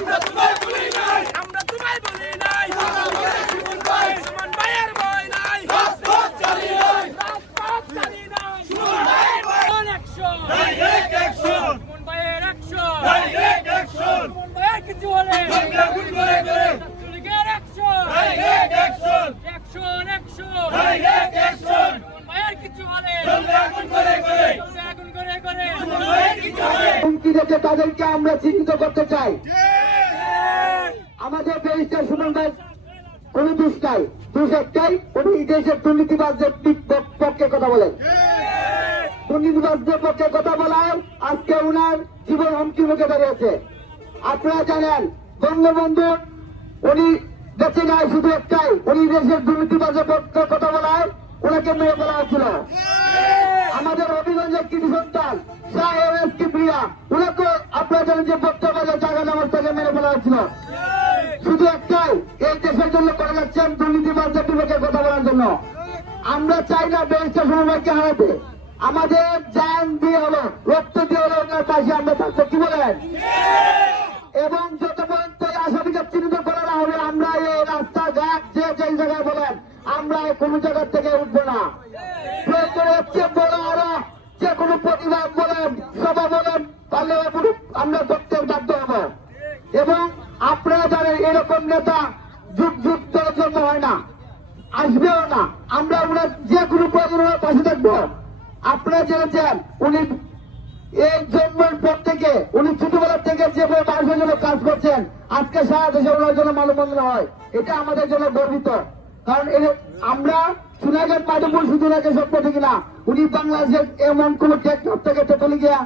আমরা তোমায় বলি নাই। আমরা তোমায় বলি নাই। ছাত্রলীগের ভাই সুমন ভাইয়ের ভয় নাই। রাজপথ চালিয়ে নাই রাজপথ চালি নাই সুমন ভাইয়ের ভয়। অ্যাকশন ডাইরেক্ট অ্যাকশন সুমন ভাইয়ের অ্যাকশন ডাইরেক্ট অ্যাকশন সুমন ভাইয়ের কিছু হলে। দরজা গুলি করে করে। ছাত্রলীগের action direct action action action direct action Suman ভাইয়ের কিছু হলে। করে করে। হুমকি দেখে তাদেরকে আমরা চিহ্নিত করতে চাই। আমাদের ব্যারিস্টার সুমন ভাই, কোন দোষ নাই। দোষ একটাই, উনি দেশের দুর্নীতিবাজদের পক্ষে কথা বলেন। দুর্নীতিবাজদের পক্ষে কথা বলায় আজকে উনার জীবন হুমকির মুখে দাঁড়িয়েছে। আপনারা জানেন, বঙ্গবন্ধু, উনি বেঁচে নাই শুধু একটাই, উনি দেশের দুর্নীতিবাজের পক্ষে কথা বলায় ওনাকে মেরে ফেলা হচ্ছিল আমাদের হবিগঞ্জের কৃষি সন্তান, শাহ এম এস কিপ্রিয়া ওনাকে আপনারা জানেন যে বক্তব্যের জায়গা নামাজ থেকে মেরে ফেলা হচ্ছিল শুধু একটাই, এই দেশের জন্য করে যাচ্ছেন দুর্নীতিবাজদের বিবেকে কথা বলার জন্য। আমরা চাই না বেরিস্টার সমবায়কে হারাতে। আমাদের জান দিয়ে হলো, রক্ত দিয়ে হলো ওনার পাশে আমরা থাকব। কি বলেন? এবং যত পর্যন্ত আসামিকে চিহ্নিত করা না হবে, আমরা এই রাস্তাঘাট যে যে জায়গায় বলেন, আমরা কোনো জায়গা থেকে উঠবো না। হচ্ছে বড় আরও যে কোনো প্রতিবাদ বলেন, সভা বলেন তাহলে আমরা করতে বাধ্য হব। এবং আপনারা জানেন এরকম নেতা যুগ যুগ জন্ম হয় না। আসবেও না। আমরা ওনার যে কোনো প্রয়োজন ওনার পাশে থাকব। আপনারা জেনেছেন উনি এই জন্মের পর থেকে, উনি ছোটবেলার থেকে যেভাবে মানুষের জন্য কাজ করছেন, আজকে সারা দেশে ওনার জন্য মানববন্ধন হয়। এটা আমাদের জন্য গর্বিত। কারণ আমরা সোনাঘাট মাধবপুর শুধু ওনাকে সভ্য থেকে না, উনি বাংলাদেশের এমন কোন টেকটপ থেকে তেতুলিয়া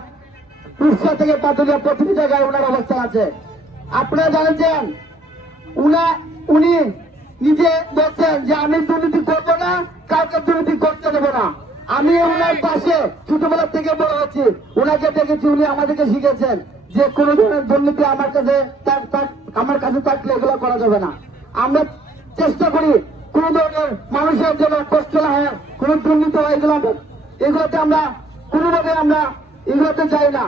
উড়িষ্যা থেকে পাতুলিয়া প্রতিটি জায়গায় ওনার অবস্থান আছে। আপনারা জানেন উনা, উনি নিজে বলছেন যে আমি দুর্নীতি করব না, কাউকে দুর্নীতি করতে দেবো না। আমি ওনার পাশে ছোটবেলা থেকে বড় হচ্ছি ওনাকে দেখেছি, উনি আমাদেরকে শিখেছেন যে কোন ধরনের দুর্নীতি আমার কাছে আমার কাছে থাকলে এগুলো করা যাবে না। আমরা চেষ্টা করি কোন ধরনের মানুষের জন্য কষ্ট না হয়, কোন দুর্নীতি হয়, এগুলো এগুলোতে আমরা কোনোভাবে আমরা এগুলোতে চাই না।